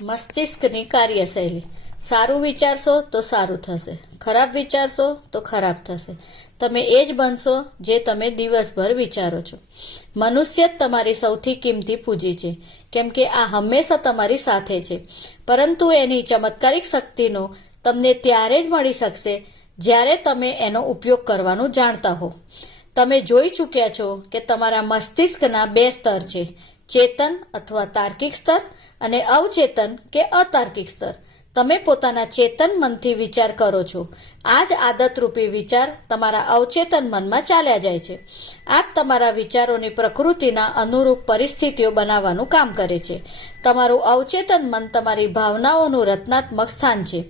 મસ્તિષ્કની કાર્યશૈલી. સારું વિચારશો તો સારું થશે, ખરાબ વિચારશો તો ખરાબ થશે. તમે એ જ બનશો જે તમે દિવસભર વિચારો છો. મનુષ્ય જ તમારી સૌથી કિંમતી પૂંજી છે, કેમ કે આ હંમેશા તમારી સાથે છે. પરંતુ એની ચમત્કારિક શક્તિનો તમને ત્યારે જ મળી શકશે જ્યારે તમે એનો ઉપયોગ કરવાનું જાણતા હો. તમે જોઈ ચૂક્યા છો કે તમારા મસ્તિષ્કના બે સ્તર છે, ચેતન અથવા તાર્કિક સ્તર અને અવચેતન કે અતાર્કિક સ્તર. તમે પોતાના ચેતન મનથી વિચાર કરો છો. આ જ આદતરૂપી વિચાર તમારા અવચેતન મનમાં ચાલ્યા જાય છે. આ જ તમારા વિચારોની પ્રકૃતિના અનુરૂપ પરિસ્થિતિઓ બનાવવાનું કામ કરે છે. તમારું અવચેતન મન તમારી ભાવનાઓનું રચનાત્મક સ્થાન છે.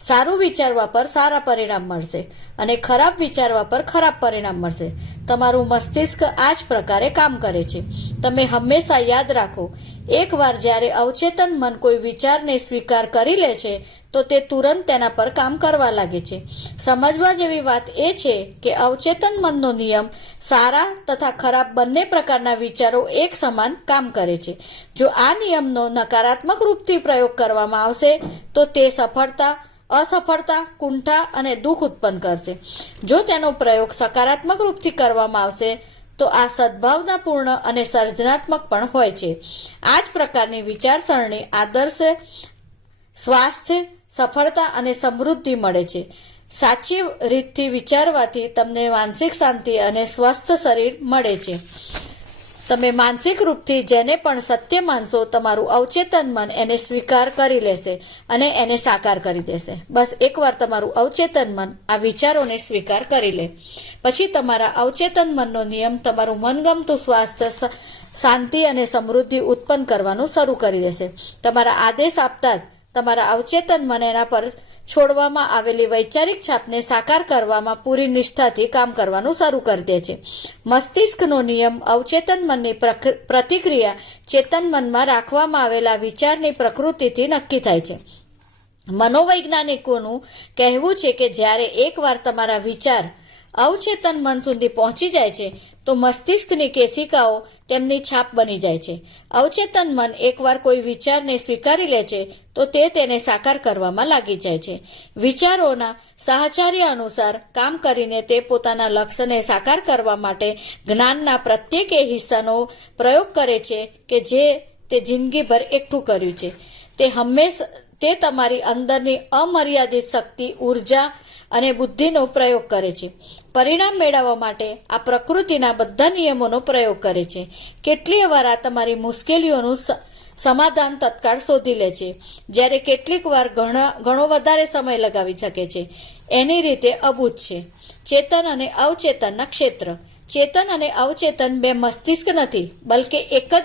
સારું વિચારવા પર સારા પરિણામ મળશે અને ખરાબ વિચારવા પર ખરાબ પરિણામ મળશે. તમારું મસ્તિષ્ક આ જ પ્રકારે કામ કરે છે. તમે હંમેશા યાદ રાખો, એકવાર જ્યારે અવચેતન મન કોઈ વિચારને સ્વીકાર કરી લે છે તો તે તુરંત તેના પર કામ કરવા લાગે છે. સમજવા જેવી વાત એ છે કે અવચેતન મનનો નિયમ સારા તથા ખરાબ બંને પ્રકારના વિચારો એક સમાન કામ કરે છે. જો આ નિયમનો નકારાત્મક રૂપથી પ્રયોગ કરવામાં આવશે તો તે સફળતા, અસફળતા, કુંઠા અને દુઃખ ઉત્પન્ન કરશે. જો તેનો પ્રયોગ સકારાત્મક રૂપથી કરવામાં આવશે તો આ સદભાવનાપૂર્ણ અને સર્જનાત્મક પણ હોય છે. આ જ પ્રકારની વિચારસરણી આદર્શ સ્વાસ્થ્ય, સફળતા અને સમૃદ્ધિ મળે છે. સાચી રીતથી વિચારવાથી તમને માનસિક શાંતિ અને સ્વસ્થ શરીર મળે છે. તમે માનસિક રૂપથી જેને પણ સત્ય માનશો, તમારું અવચેતન મન એને સ્વીકાર કરી લેશે અને એને સાકાર કરી દેશે. બસ એકવાર તમારું અવચેતન મન આ વિચારોને સ્વીકાર કરી લે, પછી તમારા અવચેતન મનનો નિયમ તમારું મનગમતું સ્વાસ્થ્ય, શાંતિ અને સમૃદ્ધિ ઉત્પન્ન કરવાનું શરૂ કરી દેશે. તમારા આદેશ આપતા જ તમારા અવચેતન મન એના પર છોડવામાં આવેલી વૈચારિક છાપને સાકાર કરવામાં પૂરી નિષ્ઠાથી કામ કરવાનું શરૂ કરી દે છે. મસ્તિષ્કનો નિયમ અવચેતન મનની પ્રતિક્રિયા ચેતન મનમાં રાખવામાં આવેલા વિચારની પ્રકૃતિથી નક્કી થાય છે. મનોવૈજ્ઞાનિકોનું કહેવું છે કે જ્યારે એકવાર તમારા વિચાર અવચેતન મન સુધી પહોંચી જાય છે તો મસ્તિષ્કની કેશિકાઓ તેમની છાપ બની જાય છે. અવચેતન મન એકવાર કોઈ વિચારને સ્વીકારી લે છે તો તે તેને સાકાર કરવામાં લાગી જાય છે. વિચારોના સાહચર્ય અનુસાર કામ કરીને તે પોતાના લક્ષ્યને સાકાર કરવા માટે જ્ઞાનના પ્રત્યેક એ હિસ્સાનો પ્રયોગ કરે છે કે જે તે જિંદગીભર એકઠું કર્યું છે. તે તમારી અંદરની અમર્યાદિત શક્તિ, ઉર્જા અને બુદ્ધિનો પ્રયોગ કરે છે. પરિણામ મેળવવા માટે આ પ્રકૃતિના બધા નિયમોનો પ્રયોગ કરે છે. કેટલીય વાર આ તમારી મુશ્કેલીઓનું સમાધાન તત્કાળ શોધી લે છે, જ્યારે કેટલીક વાર ઘણો વધારે સમય લગાવી શકે છે. એની રીતે અબૂઝ છે. ચેતન અને અવચેતનના ક્ષેત્ર. ચેતન અને અવચેતન બે મસ્તિષ્ક નથી, બલકે એક જ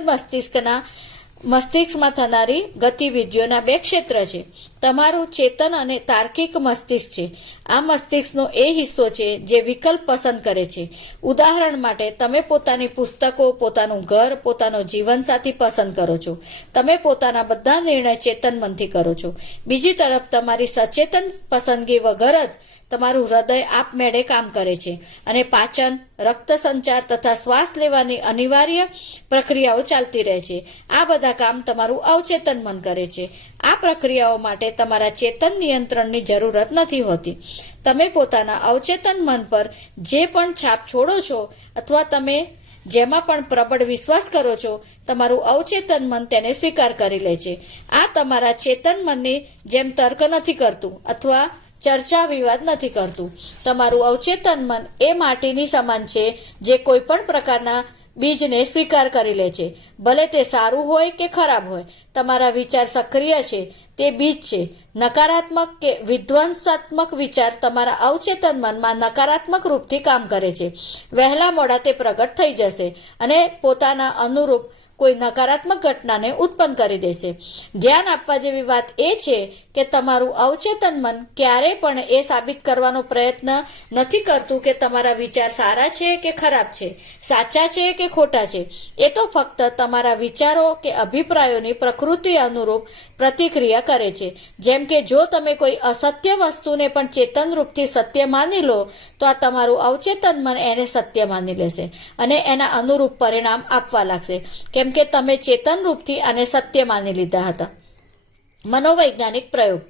મસ્તિષ્કમાં થનારી ગતિવિધિઓના બે ક્ષેત્ર છે. તમારું ચેતન અને તાર્કિક મસ્તિષ્ક છે. આ મસ્તિષ્કનો એ હિસ્સો છે જે વિકલ્પ પસંદ કરે છે. ઉદાહરણ માટે, તમે પોતાની પુસ્તકો, પોતાનું ઘર, પોતાનો જીવનસાથી પસંદ કરો છો. તમે પોતાના બધા નિર્ણય ચેતન મનથી કરો છો. બીજી તરફ તમારી સચેતન પસંદગી વગર જ તમારું હૃદય આપમેળે કામ કરે છે અને પાચન, રક્ત સંચાર તથા શ્વાસ લેવાની અનિવાર્ય પ્રક્રિયાઓ ચાલતી રહે છે. આ બધા કામ તમારું અવચેતન મન કરે છે. આ પ્રક્રિયાઓ માટે તમારા ચેતન નિયંત્રણની જરૂરત નથી હોતી. તમે પોતાના અવચેતન મન પર જે પણ છાપ છોડો છો અથવા તમે જેમાં પણ પ્રબળ વિશ્વાસ કરો છો, તમારું અવચેતન મન તેને સ્વીકાર કરી લે છે. આ તમારા ચેતન મનની જેમ તર્ક નથી કરતું અથવા ચર્ચા વિવાદ નથી કરતું. તમારું અવચેતન મન એ માટીની સમાન છે જે કોઈ પણ પ્રકારના બીજને સ્વીકાર કરી લે છે, ભલે તે સારું હોય કે ખરાબ હોય. તમારા વિચાર સક્રિય છે, તે બીજ છે. નકારાત્મક કે વિધ્વંસાત્મક વિચાર તમારા અવચેતન મનમાં નકારાત્મક રૂપથી કામ કરે છે. વહેલા મોડા તે પ્રગટ થઈ જશે અને પોતાના અનુરૂપ કોઈ નકારાત્મક ઘટનાને ઉત્પન્ન કરી દેશે. ધ્યાન આપવા જેવી વાત એ છે કે તમારું અવચેતન મન ક્યારેય પણ એ સાબિત કરવાનો પ્રયત્ન નથી કરતું કે તમારા વિચાર સારા છે કે ખરાબ છે, સાચા છે કે ખોટા છે. એ તો ફક્ત તમારા વિચારો કે અભિપ્રાયોની પ્રકૃતિ અનુરૂપ પ્રતિક્રિયા કરે છે. જેમ કે જો તમે કોઈ અસત્ય વસ્તુને પણ ચેતન રૂપથી સત્ય માની લો તો આ તમારું અવચેતન મન એને સત્ય માની લેશે અને એના અનુરૂપ પરિણામ આપવા લાગશે, કેમ કે તમે ચેતન રૂપથી આને સત્ય માની લીધા હતા. મનોવૈજ્ઞાનિક પ્રયોગ.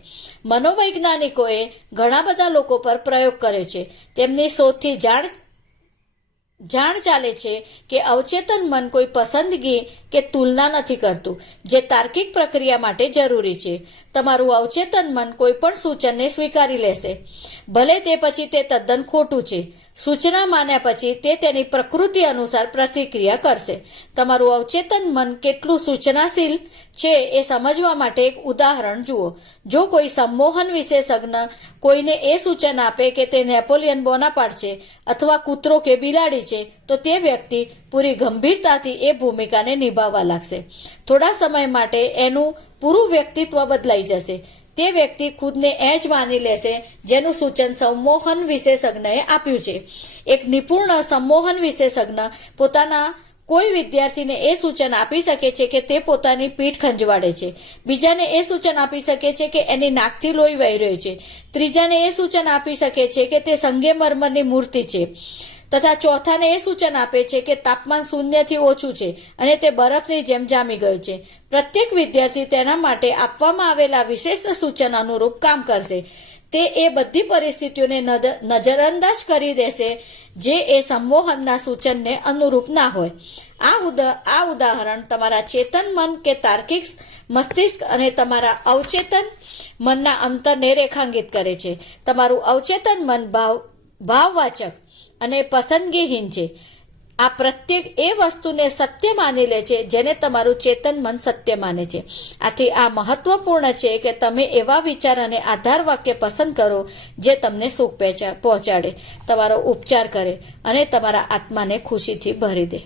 મનોવૈજ્ઞાનિકોએ ઘણા બધા લોકો પર પ્રયોગ કર્યો છે. તેમની શોધથી જાણ ચાલે છે કે અવચેતન મન કોઈ પસંદગી કે તુલના નથી કરતું, જે તાર્કિક પ્રક્રિયા માટે જરૂરી છે. તમારું અવચેતન મન કોઈ પણ સૂચનને સ્વીકારી લેશે, ભલે તે પછી તે તદ્દન ખોટું છે. સૂચના માન્યા પછી તે તેની પ્રકૃતિ અનુસાર પ્રતિક્રિયા કરશે. તમારું અવચેતન મન કેટલું સૂચનાશીલ છે એ સમજવા માટે એક ઉદાહરણ જુઓ. જો કોઈ સંમોહન વિશેષજ્ઞ કોઈને એ સૂચન આપે કે તે નેપોલિયન બોનાપાર્ટ છે અથવા કૂતરો કે બિલાડી છે, તો તે વ્યક્તિ પૂરી ગંભીરતાથી એ ભૂમિકાને નિભાવવા લાગશે. થોડા સમય માટે એનું પૂરું વ્યક્તિત્વ બદલાઈ જશે. તે વ્યક્તિ ખુદને એ જ માની લેશે જેનું સૂચન સંમોહન વિશેષજ્ઞએ આપ્યું છે. એક નિપુણ સંમોહન વિશેષજ્ઞ પોતાના કોઈ વિદ્યાર્થીને એ સૂચન આપી શકે છે કે તે પોતાની પીઠ ખંજવાળે છે. બીજાને એ સૂચન આપી શકે છે કે એની નાકથી લોહી વહી રહ્યું છે. ત્રીજાને એ સૂચન આપી શકે છે કે તે સંગેમરમરની મૂર્તિ છે, તથા ચોથાને એ સૂચન આપે છે કે તાપમાન 0થી ઓછું છે અને તે બરફની જેમ જામી ગયું છે. પ્રત્યેક વિદ્યાર્થી તેના માટે આપવામાં આવેલા વિશેષ સૂચન અનુરૂપ કામ કરશે. તે એ બધી પરિસ્થિતિઓને નજરઅંદાજ કરી દેશે જે એ સંમોહનના સૂચનને અનુરૂપ ના હોય. આ ઉદાહરણ તમારા ચેતન મન કે તાર્કિક મસ્તિષ્ક અને તમારા અવચેતન મનના અંતરને રેખાંકિત કરે છે. તમારું અવચેતન મન ભાવવાચક અને પસંદગીહીન છે. આ પ્રત્યેક એ વસ્તુને સત્ય માની લે છે જેને તમારું ચેતન મન સત્ય માને છે. આથી આ મહત્વપૂર્ણ છે કે તમે એવા વિચાર અને આધાર વાક્ય પસંદ કરો જે તમને સુખ પહોંચાડે, તમારો ઉપચાર કરે અને તમારા આત્માને ખુશીથી ભરી દે.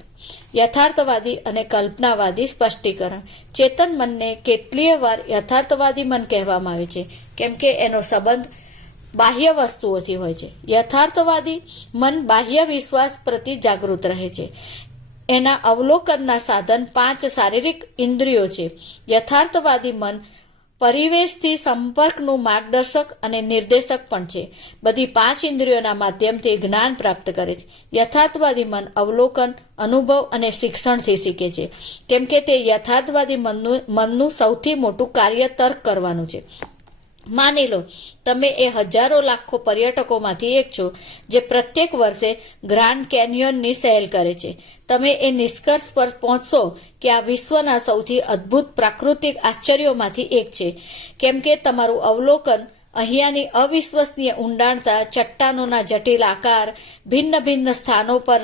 યથાર્થવાદી અને કલ્પનાવાદી સ્પષ્ટીકરણ. ચેતન મનને કેટલીય વાર યથાર્થવાદી મન કહેવામાં આવે છે કેમ કે એનો સંબંધ બાહ્ય વસ્તુઓથી હોય છે. યથાર્થવાદી મન બાહ્ય વિશ્વાસ પ્રતિ જાગૃત રહે છે. એના અવલોકનના સાધન 5 શારીરિક ઇન્દ્રિયો છે. યથાર્થવાદી મન પરિવેશથી સંપર્કનું માર્ગદર્શક અને નિર્દેશક પણ છે. બધી 5 ઇન્દ્રિયોના માધ્યમથી જ્ઞાન પ્રાપ્ત કરે છે. યથાર્થવાદી મન અવલોકન, અનુભવ અને શિક્ષણથી શીખે છે, કેમ કે તે યથાર્થવાદી મનનું સૌથી મોટું કાર્ય તર્ક કરવાનું છે. માની લો તમે એ હજારો લાખો પર્યટકોમાંથી એક છો જે પ્રત્યેક વર્ષે ગ્રાન્ડ કેન્યોનની સહેલ કરે છે. તમે એ નિષ્કર્ષ પર પહોંચશો કે આ વિશ્વના સૌથી અદ્ભુત પ્રાકૃતિક આશ્ચર્યોમાંથી એક છે, કેમ કે તમારું અવલોકન અહીંયાની અવિશ્વસનીય ઊંડાણતા, ચટ્ટાનોના જટિલ આકાર, ભિન્ન ભિન્ન સ્થાનો પર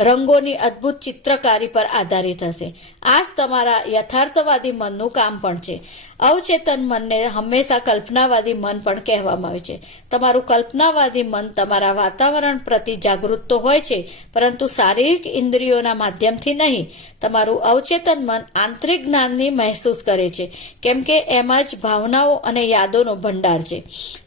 રંગોની અદ્ભુત ચિત્રકારી પર આધારિત હશે. આ જ તમારા યથાર્થવાદી મનનું કામ પણ છે. અવચેતન મનને હંમેશા કલ્પનાવાદી મન પણ કહેવામાં આવે છે. તમારું કલ્પનાવાદી મન તમારા વાતાવરણ પ્રતિ જાગૃત તો હોય છે, પરંતુ શારીરિક ઇન્દ્રિયોના માધ્યમથી નહીં. તમારું અવચેતન મન આંતરિક જ્ઞાનની મહેસૂસ કરે છે, કેમ કે એમાં જ ભાવનાઓ અને યાદોનો ભંડાર છે.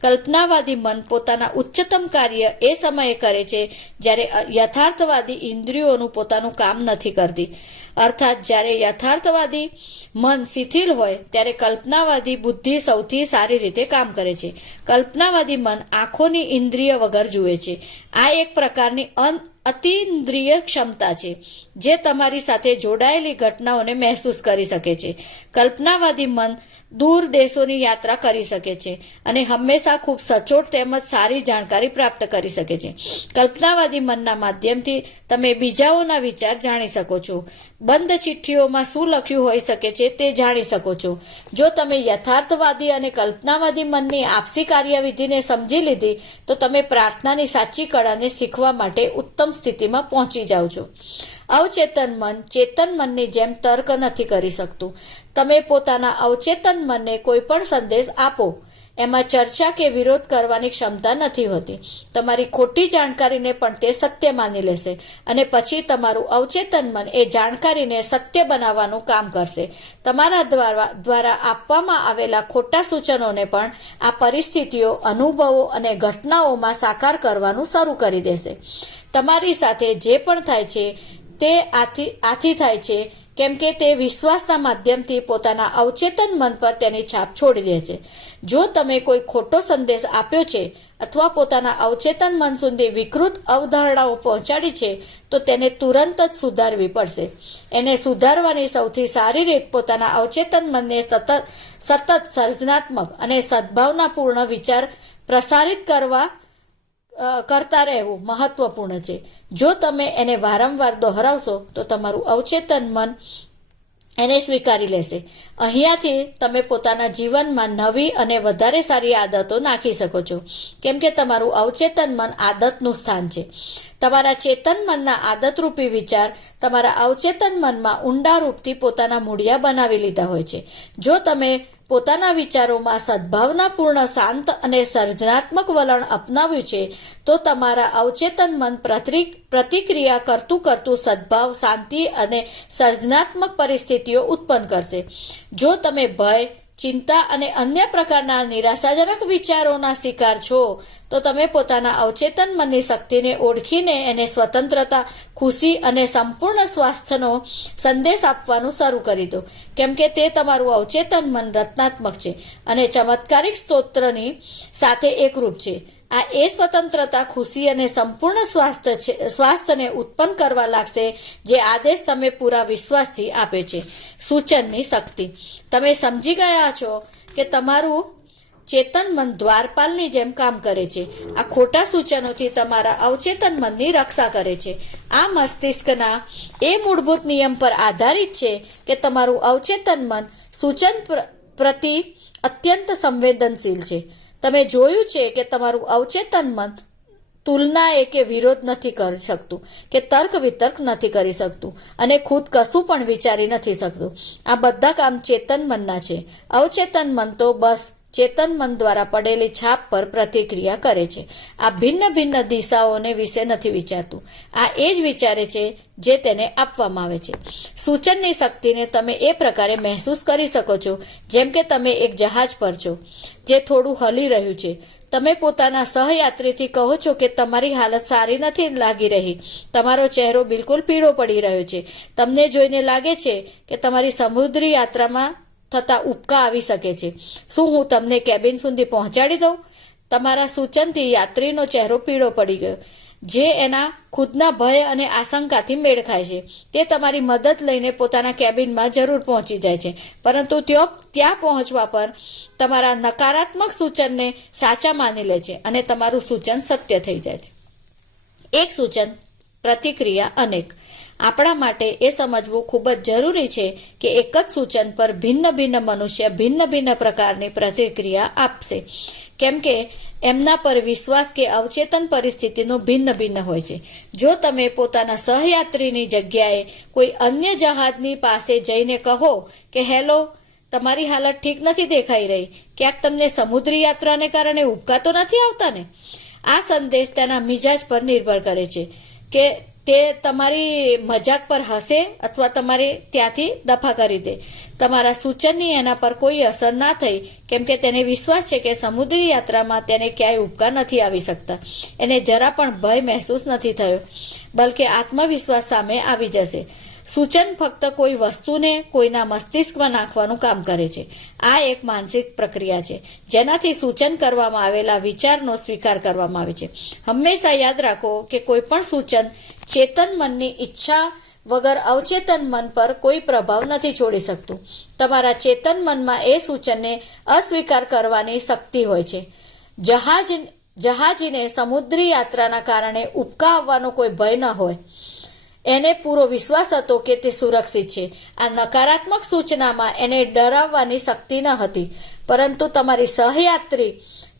કલ્પનાવાદી મન પોતાના ઉચ્ચતમ કાર્ય એ સમયે કરે છે જ્યારે યથાર્થવાદી ઇન્દ્રિયોનું પોતાનું કામ નથી કરતી. અર્થાત જ્યારે યથાર્થવાદી મન શિથિલ હોય ત્યારે કલ્પનાવાદી બુદ્ધિ સૌથી સારી રીતે કામ કરે છે. કલ્પનાવાદી મન આંખોની ઇન્દ્રિય વગર જુએ છે. આ એક પ્રકારની અતિન્દ્રિય ક્ષમતા છે જે તમારી સાથે જોડાયેલી ઘટનાઓને મહેસૂસ કરી શકે છે. કલ્પનાવાદી મન દૂર દેશોની યાત્રા કરી શકે છે અને હંમેશા ખૂબ સચોટ તેમજ સારી જાણકારી પ્રાપ્ત કરી શકે છે. કલ્પનાવાદી મનના માધ્યમથી તમે બીજાઓના વિચાર જાણી શકો છો. બંધ ચિઠ્ઠીઓમાં શું લખ્યું હોઈ શકે છે તે જાણી શકો છો. જો તમે યથાર્થવાદી અને કલ્પનાવાદી મનની આપસી કાર્યવિધિને સમજી લીધી તો તમે પ્રાર્થનાની સાચી કળાને શીખવા માટે ઉત્તમ સ્થિતિમાં પહોંચી જાઓ છો. અવચેતન મન ચેતન મનની જેમ તર્ક નથી કરી શકતું. તમે પોતાના અવચેતન મનને કોઈ પણ સંદેશ આપો, એમાં ચર્ચા કે વિરોધ કરવાની ક્ષમતા નથી હોતી. તમારી ખોટી જાણકારીને પણ તે સત્ય માની લેશે અને પછી તમારું અવચેતન મન એ જાણકારીને સત્ય બનાવવાનું કામ કરશે. તમારા દ્વારા આપવામાં આવેલા ખોટા સૂચનોને પણ આ પરિસ્થિતિઓ, અનુભવો અને ઘટનાઓમાં સાકાર કરવાનું શરૂ કરી દેશે. તમારી સાથે જે પણ થાય છે તે આથી થાય છે કેમ કે તે વિશ્વાસના માધ્યમથી પોતાના અવચેતન મન પર તેની છાપ છોડી દે છે. જો તમે કોઈ ખોટો સંદેશ આપ્યો છે અથવા પોતાના અવચેતન મન સુધી વિકૃત અવધારણાઓ પહોંચાડી છે તો તેને તુરંત જ સુધારવી પડશે. એને સુધારવાની સૌથી સારી રીત પોતાના અવચેતન મનને સતત સર્જનાત્મક અને સદભાવનાપૂર્ણ વિચાર પ્રસારિત કરતા રહેવું મહત્વપૂર્ણ છે. જો તમે એને વારંવાર દોહરાવશો તો તમારું અવચેતન મન એને સ્વીકારી લેશે. અહીંયાથી તમે પોતાના જીવનમાં નવી અને વધારે સારી આદતો નાખી શકો છો, કેમ કે તમારું અવચેતન મન આદતનું સ્થાન છે. તમારા ચેતન મનના આદતરૂપી વિચાર તમારા અવચેતન મનમાં ઊંડા રૂપથી પોતાના મૂળિયા બનાવી લીધા હોય છે. જો તમે પોતાના વિચારોમાં સદભાવનાપૂર્ણ, શાંત અને સર્જનાત્મક વલણ અપનાવ્યું છે તો તમારા અવચેતન મન પ્રતિક્રિયા કરતું સદભાવ, શાંતિ અને સર્જનાત્મક પરિસ્થિતિઓ ઉત્પન્ન કરશે. જો તમે ભય, ચિંતા અને અન્ય પ્રકારના નિરાશાજનક વિચારોના શિકાર છો તો તમે પોતાના અવચેતન મનની શક્તિને ઓળખીને એને સ્વતંત્રતા, ખુશી અને સંપૂર્ણ સ્વાસ્થ્યનો સંદેશ આપવાનું શરૂ કરી દો, કેમ કે તે તમારું અવચેતન મન રચનાત્મક છે અને ચમત્કારિક સ્ત્રોતની સાથે એકરૂપ છે. આ એ સ્વતંત્રતા, ખુશી અને સંપૂર્ણ સ્વાસ્થ્યને ઉત્પન્ન કરવા લાગશે જે આદેશ તમે પૂરા વિશ્વાસથી આપે છે. સૂચનની શક્તિ. તમે સમજી ગયા છો કે તમારું ચેતન મન દ્વારપાલની જેમ કામ કરે છે. આ ખોટા સૂચનોથી તમારા અવચેતન મનની રક્ષા કરે છે. આ મસ્તિષ્કના એ મૂળભૂત નિયમ પર આધારિત છે કે તમારું અવચેતન મન સૂચન પ્રતિ અત્યંત સંવેદનશીલ છે. તમે જોયું છે કે તમારું અવચેતન મન તુલનાએ કે વિરોધ નથી કરી શકતું કે તર્ક વિતર્ક નથી કરી શકતું અને ખુદ કશું પણ વિચારી નથી શકતું. આ બધા કામ ચેતન મનના છે. અવચેતન મન તો બસ ચેતન મન દ્વારા પડેલી છાપ પર પ્રતિક્રિયા કરે છે. આ ભિન્ન ભિન્ન દિશાઓને વિશે નથી વિચારતું. આ એ જ વિચારે છે જે તેને આપવામાં આવે છે. સૂચનની શક્તિને તમે એ પ્રકારે મહેસૂસ કરી શકો છો જેમ કે તમે એક જહાજ પર છો જે થોડું હલી રહ્યું છે. તમે પોતાના સહયાત્રીથી કહો છો કે તમારી હાલત સારી નથી લાગી રહી, તમારો ચહેરો બિલકુલ પીળો પડી રહ્યો છે. તમને જોઈને લાગે છે કે તમારી સમુદ્રી યાત્રામાં થતા ઉબકા આવી શકે છે. શું હું તમને કેબિન સુધી પહોંચાડી દઉં? તમારા સૂચનથી યાત્રીનો ચહેરો પીળો પડી ગયો, જે એના ખુદના ભય અને આશંકાથી મેળ ખાય છે. તે તમારી મદદ લઈને પોતાના કેબિનમાં જરૂર પહોંચી જાય છે, પરંતુ ત્યાં પહોંચવા પર તમારા નકારાત્મક સૂચનને સાચા માની લે છે અને તમારું સૂચન સત્ય થઈ જાય છે. એક સૂચન, પ્રતિક્રિયા અનેક. આપણા માટે એ સમજવું ખૂબ જ જરૂરી છે કે એક જ સૂચન પર ભિન્ન ભિન્ન મનુષ્ય ભિન્ન ભિન્ન પ્રકારની પ્રતિક્રિયા આપશે, કેમ કે એમના પર વિશ્વાસ કે અવચેતન પરિસ્થિતિનું ભિન્ન ભિન્ન હોય છે. જો તમે પોતાના સહયાત્રીની જગ્યાએ કોઈ અન્ય જહાજની પાસે જઈને કહો કે હેલો, તમારી હાલત ઠીક નથી દેખાઈ રહી, ક્યાંક તમને સમુદ્રી યાત્રાને કારણે ઉબકા તો નથી આવતા ને? આ સંદેશ તેના મિજાજ પર નિર્ભર કરે છે કે તે તમારી મજાક પર હસે અથવા તમારી ત્યાંથી દફા કરી દે. તમારા સૂચનની એના પર કોઈ અસર ના થઈ, કેમ કે તેને વિશ્વાસ છે કે સમુદ્રી યાત્રામાં તેને ક્યાંય ઉબકા નથી આવી શકતા. એને જરા પણ ભય મહેસૂસ નથી થયો, બલકે આત્મવિશ્વાસ સામે આવી જશે. સૂચન ફક્ત કોઈ વસ્તુને કોઈના મસ્તિષ્કમાં નાખવાનું કામ કરે છે. આ એક માનસિક પ્રક્રિયા છે જેનાથી સૂચન કરવામાં આવેલા વિચારનો સ્વીકાર કરવામાં આવે છે. હંમેશા યાદ રાખો કે કોઈ પણ સૂચન ચેતન મનની ઈચ્છા વગર અવચેતન મન પર કોઈ પ્રભાવ નથી છોડી શકતું. તમારા ચેતન મનમાં એ સૂચનને અસ્વીકાર કરવાની શક્તિ હોય છે. જહાજીને સમુદ્રી યાત્રાના કારણે ઉબકા આવવાનો કોઈ ભય ન હોય. એને પૂરો વિશ્વાસ હતો કે તે સુરક્ષિત છે. આ નકારાત્મક સૂચનામાં એને ડરાવવાની શક્તિ ન હતી, પરંતુ તમારી સહયાત્રી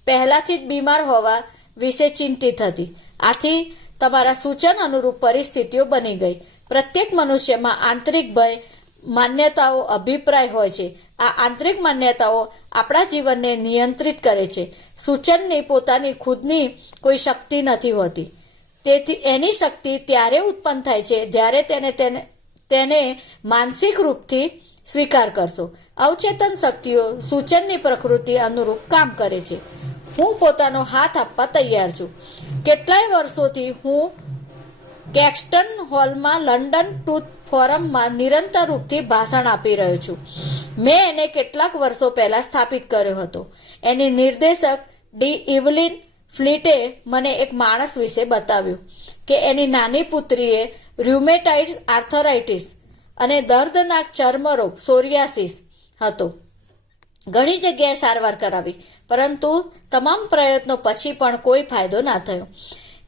પહેલાથી જ બીમાર હોવા વિશે ચિંતિત હતી. આથી તમારા સૂચન અનુરૂપ પરિસ્થિતિઓ બની ગઈ. પ્રત્યેક મનુષ્યમાં આંતરિક ભય, માન્યતાઓ, અભિપ્રાય હોય છે. આ આંતરિક માન્યતાઓ આપણા જીવનને નિયંત્રિત કરે છે. સૂચનની પોતાની ખુદની કોઈ શક્તિ નથી હોતી. તેથી એની શક્તિ ત્યારે ઉત્પન્ન થાય છે જ્યારે તેને માનસિક રૂપથી સ્વીકાર કરશો. અવચેતન શક્તિઓ સૂચનની પ્રકૃતિ અનુરૂપ કામ કરે છે. હું પોતાનો હાથ આપવા તૈયાર છું. કેટલાય વર્ષોથી હું કેક્સ્ટન હોલમાં લંડન ટૂથ ફોરમમાં નિરંતર રૂપથી ભાષણ આપી રહ્યો છું. મેં એને કેટલાક વર્ષો પહેલા સ્થાપિત કર્યો હતો. એની નિર્દેશક ડી ઇવલિન ફ્લીટે મને એક માણસ વિશે બતાવ્યું કે એની નાની પુત્રીએ ર્યુમેટાઇડ આર્થરાઇટિસ અને દર્દનાક ચર્મરોગ સોરિયાસિસ હતો. ઘણી જગ્યાએ સારવાર કરાવી, પરંતુ તમામ પ્રયત્નો પછી પણ કોઈ ફાયદો ના થયો.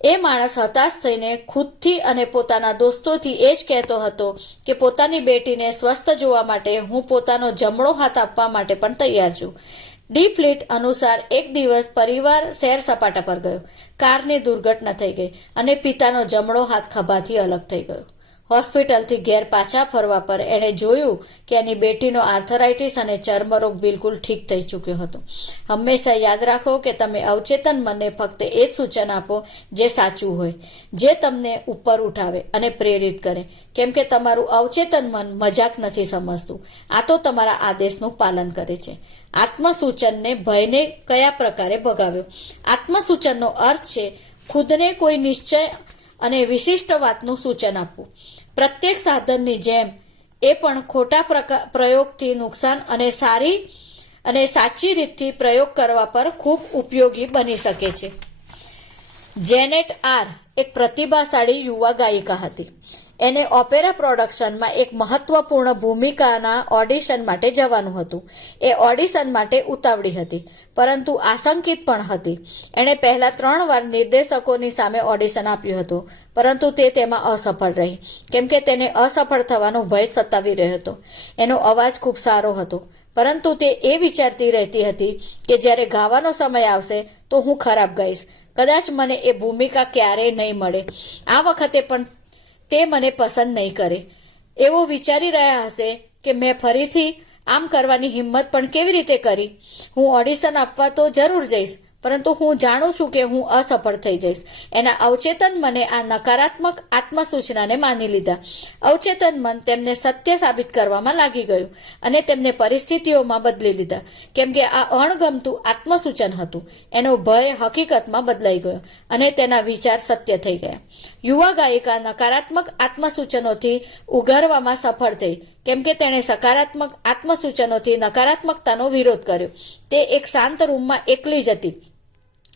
એ માણસ હતાશ થઈને ખુદથી અને પોતાના દોસ્તોથી એ જ કહેતો હતો કે પોતાની બેટીને સ્વસ્થ જોવા માટે હું પોતાનો જમણો હાથ આપવા માટે પણ તૈયાર છું. ડી ફ્લીટ અનુસાર એક દિવસ પરિવાર સૈર સપાટા પર ગયો. કારની દુર્ઘટના થઈ ગઈ અને પિતાનો જમણો હાથ ખભાથી અલગ થઈ ગયો. હોસ્પિટલથી ઘેર પાછા ફરવા પર એણે જોયું કે એની બેટીનો આર્થરાઇટિસ અને ચર્મરોગ બિલકુલ ઠીક થઈ ચૂક્યો હતો. હંમેશા યાદ રાખો કે તમે અવચેતન મનને ફક્ત એ જ સૂચન આપો જે સાચું હોય, જે તમને ઉપર ઉઠાવે અને પ્રેરિત કરે, કેમ કે તમારું અવચેતન મન મજાક નથી સમજતું. આ તો તમારા આદેશનું પાલન કરે છે. આત્મસૂચનને ભયને કયા પ્રકારે ભગાવ્યો? આત્મસૂચનનો અર્થ છે ખુદને કોઈ નિશ્ચય અને વિશિષ્ટ વાતનું સૂચન આપવું. પ્રત્યેક સાધનની જેમ એ પણ ખોટા પ્રયોગથી નુકસાન અને સાચી રીતથી પ્રયોગ કરવા પર ખૂબ ઉપયોગી બની શકે છે. જેનેટ આર એક પ્રતિભાશાળી યુવા ગાયિકા હતી. એને ઓપેરા પ્રોડક્શનમાં એક મહત્વપૂર્ણ ભૂમિકાના ઓડિશન માટે જવાનું હતું. એ ઓડિશન માટે ઉતાવળી હતી, પરંતુ આશંકિત પણ હતી. એણે પહેલા 3 વાર નિર્દેશકોની સામે ઓડિશન આપ્યું હતું, પરંતુ તે તેમાં અસફળ રહી, કેમ કે તેને અસફળ થવાનો ભય સતાવી રહ્યો હતો. એનો અવાજ ખૂબ સારો હતો, પરંતુ તે એ વિચારતી રહેતી હતી કે જ્યારે ગાવાનો સમય આવશે તો હું ખરાબ ગાઈશ. કદાચ મને એ ભૂમિકા ક્યારેય નહીં મળે. આ વખતે પણ તે મને પસંદ નહીં કરે. એવો વિચારી રહ્યા હશે કે મેં ફરીથી આમ કરવાની હિંમત પણ કેવી રીતે કરી. હું ઓડિશન આપવા તો જરૂર જઈશ, પરંતુ હું જાણું છું કે હું અસફળ થઈ જઈશ. એના અવચેતન મને આ નકારાત્મક આત્મસૂચનાને માની લીધા. અવચેતન મન તેમને સત્ય સાબિત કરવામાં લાગી ગયું અને તેમને પરિસ્થિતિઓમાં બદલી લીધા, કેમ કે આ અણગમતું આત્મસૂચન હતું. એનો ભય હકીકતમાં બદલાઈ ગયો અને તેના વિચાર સત્ય થઈ ગયા. યુવા ગાયિકા નકારાત્મક આત્મસૂચનોથી ઉગારવામાં સફળ થઈ, કેમ કે તેણે સકારાત્મક આત્મસૂચનોથી નકારાત્મકતાનો વિરોધ કર્યો. તે એક શાંત રૂમમાં એકલી જ હતી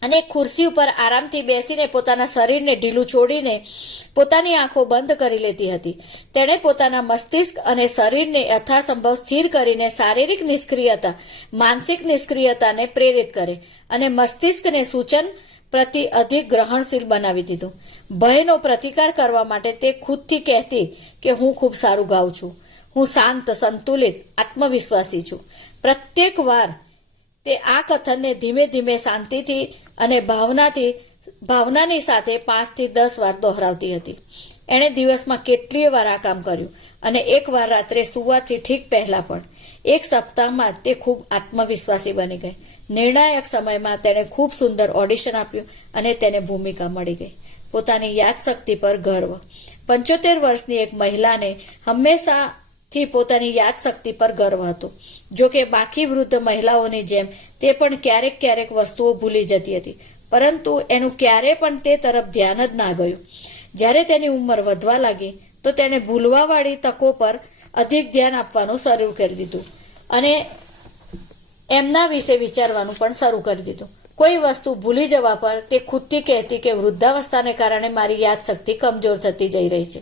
અને ખુરશી ઉપર આરામથી બેસીને પોતાના શરીરને ઢીલું છોડીને પોતાની આંખો બંધ કરી લેતી હતી. તેણે પોતાના મસ્તિષ્ક અને શરીરને યથાસંભવ સ્થિર કરીને શારીરિક નિષ્ક્રિયતા માનસિક નિષ્ક્રિયતાને પ્રેરિત કરે અને મસ્તિષ્કને સૂચન પ્રતિ અધિક ગ્રહણશીલ બનાવી દીધું. ભયનો પ્રતિકાર કરવા માટે તે ખુદથી કહેતી કે હું ખૂબ સારું ગાઉં છું, હું શાંત, સંતુલિત, આત્મવિશ્વાસી છું. પ્રત્યેક વાર તે આ કથનને ધીમે ધીમે શાંતિથી અને ભાવનાની સાથે 5 થી 10 વાર દોહરાવતી હતી. એણે દિવસમાં કેટલીય વાર આ કામ કર્યું અને એકવાર રાત્રે સૂવાથી ઠીક પહેલાં પણ. એક સપ્તાહમાં તે ખૂબ આત્મવિશ્વાસી બની ગઈ. નિર્ણાયક સમયમાં તેણે ખૂબ સુંદર ઓડિશન આપ્યું અને તેને ભૂમિકા મળી ગઈ. પોતાની યાદશક્તિ પર ગર્વ. 75 વર્ષની એક મહિલાને હંમેશાથી પોતાની યાદશક્તિ પર ગર્વ હતો. જો કે બાકી વૃદ્ધ મહિલાઓની જેમ તે પણ ક્યારેક વસ્તુઓ ભૂલી જતી હતી, પરંતુ એનું ક્યારે પણ તે તરફ ધ્યાન જ ના ગયું. જ્યારે તેની ઉંમર વધવા લાગી તો તેણે ભૂલવાવાળી તકો પર અધિક ધ્યાન આપવાનું શરૂ કરી દીધું અને એમના વિશે વિચારવાનું પણ શરૂ કરી દીધું. કોઈ વસ્તુ ભૂલી જવા પર તે ખુદથી કહેતી કે વૃદ્ધાવસ્થાને કારણે મારી યાદશક્તિ કમજોર થતી જઈ રહી છે.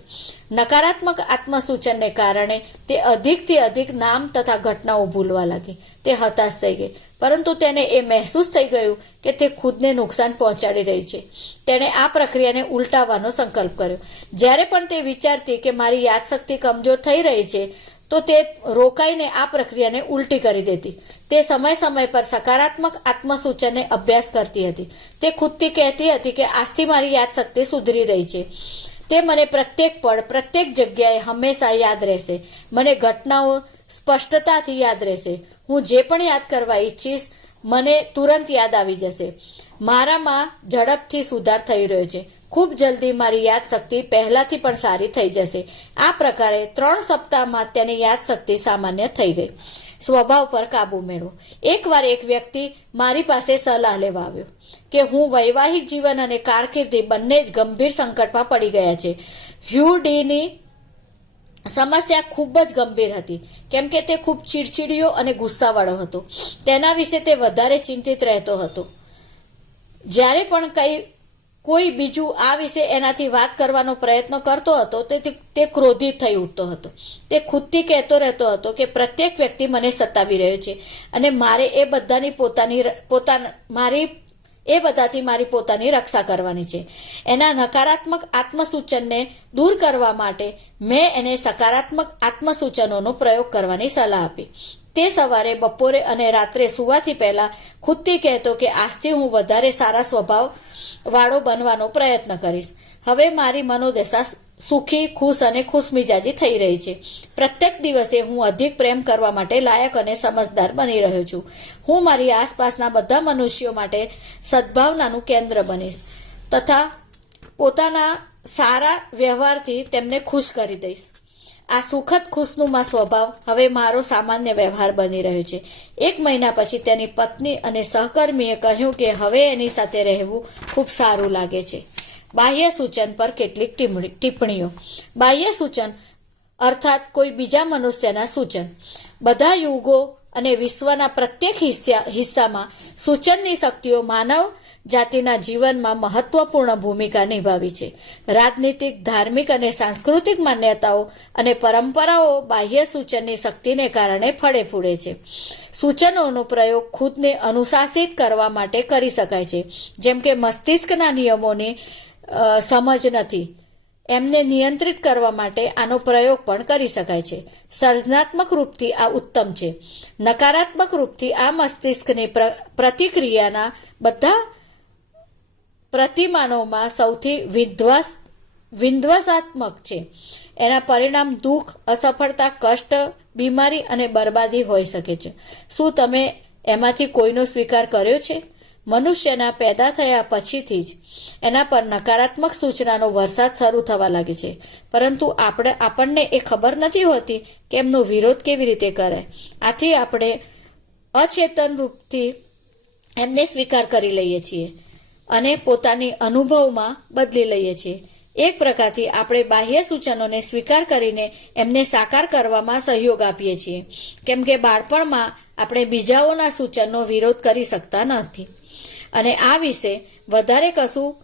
નકારાત્મક આત્મસૂચનને કારણે તે અધિકથી અધિક નામ તથા ઘટનાઓ ભૂલવા લાગી. તે હતાશ થઈ ગઈ, પરંતુ તેને એ મહેસૂસ થઈ ગયું કે તે ખુદને નુકસાન પહોંચાડી રહી છે. તેણે આ પ્રક્રિયાને ઉલટાવવાનો સંકલ્પ કર્યો. જ્યારે પણ તે વિચારતી કે મારી યાદશક્તિ કમજોર થઈ રહી છે, તો તે રોકાઈને આ પ્રક્રિયાને ઉલટી કરી દેતી. તે સમય પર સકારાત્મક આત્મસૂચનને અભ્યાસ કરતી હતી. તે ખુદથી કહેતી હતી કે આજથી મારી યાદશક્તિ સુધરી રહી છે. તે મને પ્રત્યેક પળ, પ્રત્યેક જગ્યાએ હંમેશા યાદ રહેશે. મને ઘટનાઓ સ્પષ્ટતાથી યાદ રહેશે. હું જે પણ યાદ કરવા ઈચ્છીશ મને તુરંત યાદ આવી જશે. મારામાં ઝડપથી સુધાર થઈ રહ્યો છે. ખૂબ જલ્દી મારી યાદશક્તિ પહેલાંથી પણ સારી થઈ જશે. આ પ્રકારે 3 સપ્તાહમાં તેની યાદશક્તિ સામાન્ય થઈ ગઈ. સ્વભાવ પર કાબૂ મેળવો. એકવાર એક વ્યક્તિ મારી પાસે સલાહ લેવા આવ્યો કે હું વૈવાહિક જીવન અને કારકિર્દી બંને જ ગંભીર સંકટમાં પડી ગયા છે. હ્યુ ડીની સમસ્યા ખૂબ જ ગંભીર હતી, કેમ કે તે ખૂબ ચીડચીડિયો અને ગુસ્સાવાળો હતો. તેના વિશે તે વધારે ચિંતિત રહેતો હતો. જ્યારે પણ કોઈ બીજું આ વિશે એનાથી વાત કરવાનો પ્રયત્ન કરતો હતો તે ક્રોધિત થઈ ઉઠતો હતો. તે ખુદથી કહેતો રહેતો હતો કે પ્રત્યેક વ્યક્તિ મને સતાવી રહ્યો છે અને મારે એ બધાથી મારી પોતાની રક્ષા કરવાની છે. એના નકારાત્મક આત્મસૂચનને દૂર કરવા માટે મેં એને સકારાત્મક આત્મસૂચનોનો પ્રયોગ કરવાની સલાહ આપી. તે સવારે, બપોરે અને રાત્રે સૂવાથી પહેલાં ખુદથી કહેતો કે આજથી હું વધારે સારા સ્વભાવવાળો બનવાનો પ્રયત્ન કરીશ. હવે મારી મનોદશા સુખી, ખુશ અને ખુશમિજાજી થઈ રહી છે. પ્રત્યેક દિવસે હું અધિક પ્રેમ કરવા માટે લાયક અને સમજદાર બની રહ્યો છું. હું મારી આસપાસના બધા મનુષ્યો માટે સદ્ભાવનાનું કેન્દ્ર બનીશ તથા પોતાના સારા વ્યવહારથી તેમને ખુશ કરી દઈશ. આ સુખદ ખુશનુમા સ્વભાવ હવે મારો સામાન્ય વ્યવહાર બની રહ્યો છે. 1 મહિના પછી તેની પત્ની અને સહકર્મીએ કહ્યું કે હવે એની સાથે રહેવું ખૂબ સારું લાગે છે. બાહ્ય સૂચન પર કેટલીક ટિપ્પણીઓ. બાહ્ય સૂચન અર્થાત કોઈ બીજા મનુષ્યના સૂચન. બધા યુગો અને વિશ્વના પ્રત્યેક હિસ્સામાં સૂચનની શક્તિઓ માનવ જાતિના જીવનમાં મહત્વપૂર્ણ ભૂમિકા નિભાવી છે. રાજનીતિક, ધાર્મિક અને સાંસ્કૃતિક માન્યતાઓ અને પરંપરાઓ બાહ્ય સૂચનની શક્તિને કારણે ફળે ફૂડે છે. સૂચનોનો પ્રયોગ ખુદને અનુશાસિત કરવા માટે કરી શકાય છે. જેમ કે મસ્તિષ્કના નિયમોની સમજ નથી, એમને નિયંત્રિત કરવા માટે આનો પ્રયોગ પણ કરી શકાય છે. સર્જનાત્મક રૂપથી આ ઉત્તમ છે. નકારાત્મક રૂપથી આ મસ્તિષ્કની પ્રતિક્રિયાના બધા પ્રતિમાનોમાં સૌથી વિધ્વંસાત્મક છે. એના પરિણામ દુઃખ, અસફળતા, કષ્ટ, બીમારી અને બરબાદી હોઈ શકે છે. શું તમે એમાંથી કોઈનો સ્વીકાર કર્યો છે? મનુષ્યના પેદા થયા પછીથી જ એના પર નકારાત્મક સૂચનાનો વરસાદ શરૂ થવા લાગે છે, પરંતુ આપણને એ ખબર નથી હોતી કે એમનો વિરોધ કેવી રીતે કરાય. આથી આપણે અચેતન રૂપથી એમને સ્વીકાર કરી લઈએ છીએ અને પોતાની અનુભવમાં બદલી લઈએ છીએ. એક પ્રકારથી આપણે બાહ્ય સૂચનોને સ્વીકાર કરીને એમને સાકાર કરવામાં સહયોગ આપીએ છીએ, કેમ કે બાળપણમાં આપણે બીજાઓના સૂચનનો વિરોધ કરી શકતા નથી અને આ વિશે વધારે કશું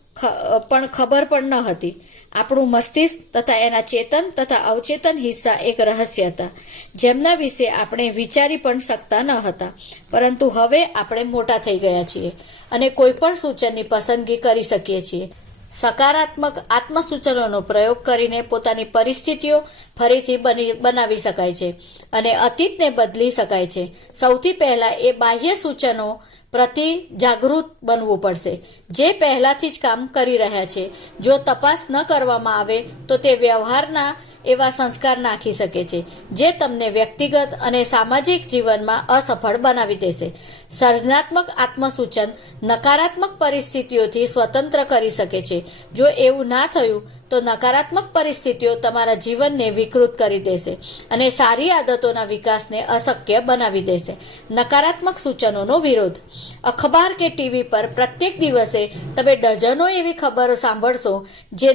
પણ ખબર પણ ન હતી. આપણું મસ્તિષ્ક તથા એના ચેતન તથા અવચેતન હિસ્સા એક રહસ્ય હતા, જેમના વિશે આપણે વિચારી પણ શકતા ન હતા. પરંતુ હવે આપણે મોટા થઈ ગયા છીએ અને કોઈ પણ સૂચનની પસંદગી કરી શકીએ છીએ. સકારાત્મક આત્મસૂચનોનો પ્રયોગ કરીને પોતાની પરિસ્થિતિઓ ફરીથી બનાવી શકાય છે અને અતીતને બદલી શકાય છે. સૌથી પહેલાં એ બાહ્ય સૂચનો પ્રતિ જાગૃત બનવું પડશે, જે પહેલાંથી જ કામ કરી રહ્યા છે. જો તપાસ ન કરવામાં આવે તો તે વ્યવહારના એવા સંસ્કાર નાખી શકે છે જે તમને વ્યક્તિગત અને સામાજિક જીવનમાં અસફળ બનાવી દેશે. સર્જનાત્મક આત્મસૂચન નકારાત્મક પરિસ્થિતિઓથી સ્વતંત્ર કરી શકે છે. જો એવું ના થયું તો નકારાત્મક પરિસ્થિતિઓ તમારા જીવનને વિકૃત કરી દેશે અને સારી આદતોના વિકાસને અશક્ય બનાવી દેશે. નકારાત્મક સૂચનોનો વિરોધ. અખબાર કે ટીવી પર પ્રત્યેક દિવસે તમે ડઝનો એવી ખબરો સાંભળશો જે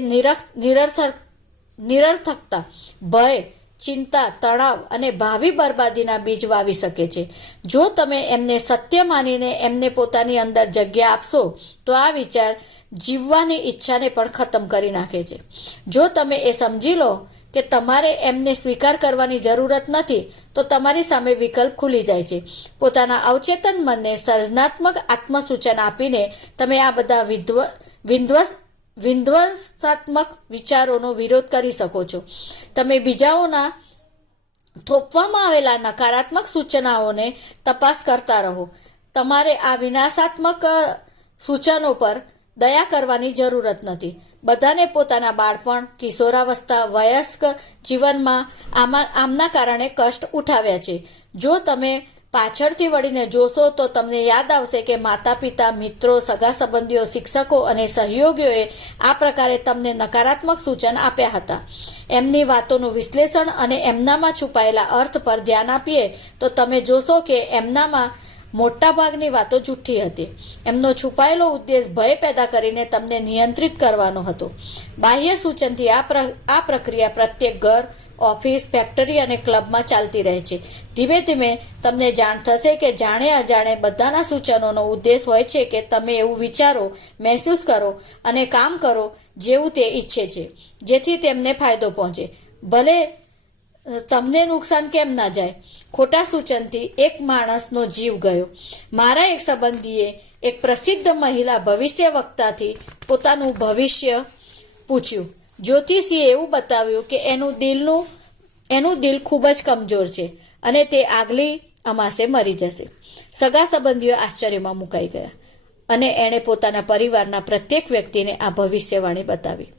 નિરર્થકતા, ભય, ચિંતા, તણાવ અને ભાવિ બરબાદીના બીજ વાવી શકે છે. જો તમે એમને સત્ય માનીને એમને પોતાની અંદર જગ્યા આપશો તો આ વિચાર જીવવાની ઈચ્છાને પણ ખતમ કરી નાખે છે. જો તમે એ સમજી લો કે તમારે એમને સ્વીકાર કરવાની જરૂરત નથી તો તમારી સામે વિકલ્પ ખુલી જાય છે. પોતાના અવચેતન મનને સર્જનાત્મક આત્મસૂચન આપીને તમે આ બધા વિધ્વંસાત્મક વિચારોનો વિરોધ કરી શકો છો. તમે બીજાઓના થોપવામાં આવેલા નકારાત્મક સૂચનાઓને તપાસ કરતા રહો. તમારે આ વિનાશાત્મક સૂચનો પર દયા કરવાની જરૂરત નથી. બધાને પોતાના બાળપણ, કિશોરાવસ્થા, વયસ્ક જીવનમાં આમના કારણે કષ્ટ ઉઠાવ્યા છે. જો તમે પાછળથી વળીને જોશો તો તમને યાદ આવશે કે માતા પિતા, મિત્રો, સગા સંબંધીઓ, શિક્ષકો અને સહયોગીઓએ આ પ્રકારે તમને નકારાત્મક સૂચન આપ્યા હતા. એમની વાતોનું વિશ્લેષણ અને એમનામાં છુપાયેલા અર્થ પર ધ્યાન આપીએ તો તમે જોશો કે એમનામાં મોટાભાગની વાતો જૂઠી હતી. એમનો છુપાયેલો ઉદ્દેશ ભય પેદા કરીને તમને નિયંત્રિત કરવાનો હતો. બાહ્ય સૂચનથી આ પ્રક્રિયા પ્રત્યેક ઘર, ઓફિસ, ફેક્ટરી અને ક્લબમાં ચાલતી રહે છે. ધીમે ધીમે તમને જાણ થશે કે જાણે અજાણે બધાના સૂચનોનો ઉદ્દેશ હોય છે કે તમે એવું વિચારો, મહેસૂસ કરો અને કામ કરો જેવું તે ઈચ્છે છે, જેથી તેમને ફાયદો પહોંચે, ભલે તમને નુકસાન કેમ ના જાય. ખોટા સૂચનથી એક માણસનો જીવ ગયો. મારા એક સંબંધીએ એક પ્રસિદ્ધ મહિલા ભવિષ્ય વક્તાથી પોતાનું ભવિષ્ય પૂછ્યું. જ્યોતિષીએ એવું બતાવ્યું કે એનું દિલ ખૂબ જ કમજોર છે અને તે આગલી અમાસે મરી જશે. સગા સંબંધીઓ આશ્ચર્યમાં મુકાઈ ગયા અને એણે પોતાના પરિવારના પ્રત્યેક વ્યક્તિને આ ભવિષ્યવાણી બતાવી.